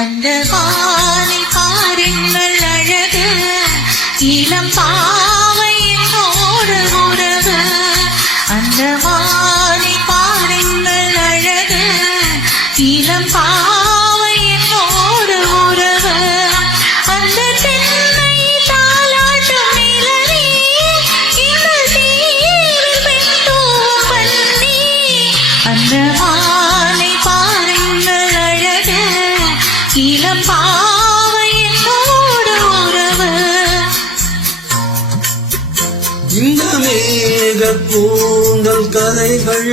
அந்த வானை பாருங்கள் அழகு, இளம் பாவை என்னோடு உறவு. அந்த வானை பாருங்கள் அழகு, இளம் பாவை என்னோடு உறவு. அந்த தென்னை தாலாட்டும் நிலவே, இந்த தீவில் பெண்தூவும் பன்னி. அந்த வானை பாருங்கள் அழகு, இளம் பாவை என்னோடு உறவு. இந்த மேக கூந்தல் கதைகள்,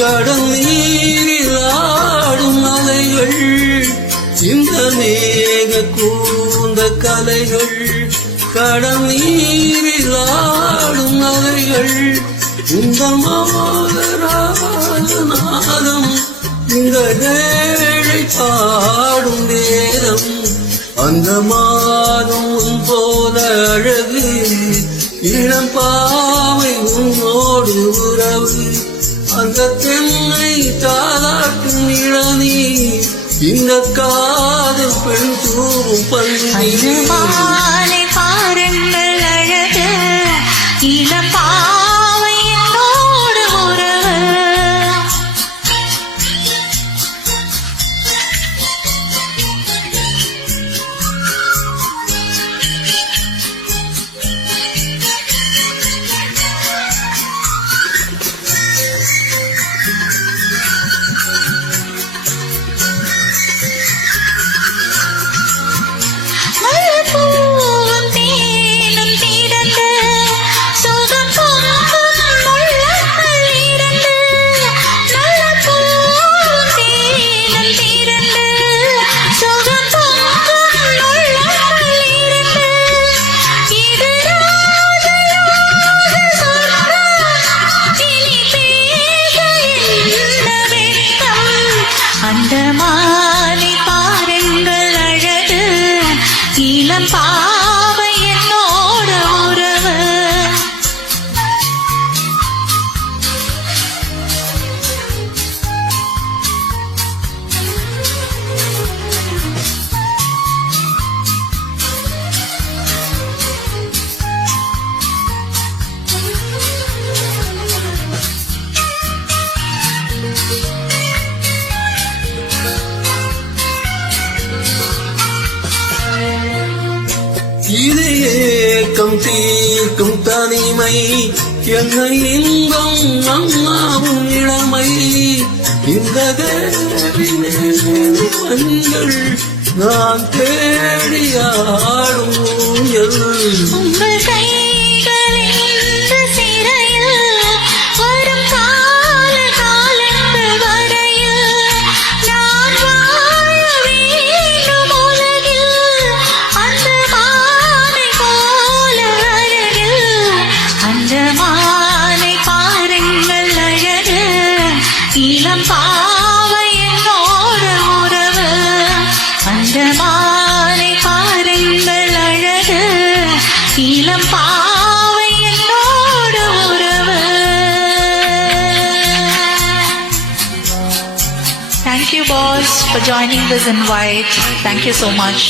கடல் நீரில் ஆடும் அலைகள். இந்த மேக கூந்த கலைகள், கடல் நீரில் ஆடும் அலைகள். இந்த மாதநாதம், இந்த ஏழை பாடும் நேரம். அந்த மாதம் உன் போல அழகு, இளம் பாவை உன்னோடு உறவு. அந்த தென்னை தாலாட்டும் இளநீ, இந்த காதல் பெண் தூவும் பள்ளி. மாலை பாருங்கள் அழகு, இளம் பாவை என்னோடு உறவு. அந்த மாலை பாருங்கள் அழகு, இளம் பாவை என்னோடு உறவு. இது ஏக்கம் தீர்க்கும் தனிமை, என்னை இன்பம் அம்மாவும் இளமை. இந்த தேவிகள் நான் தேடியாடும் உங்கள் கைகளில் சிறையில் வரும் காலங்கள் வரையில் நான் வாழ வேண்டும் உலகில். அந்த மானை போல அழகில், அந்த மானை பாருங்கள் அழகு, இளம் பாவை என்னோடு உறவு. அந்த மானை பாருங்கள் அழகு, இளம் பாவை என்னோடு உறவு. Thank you boss for joining this invite. Thank you so much.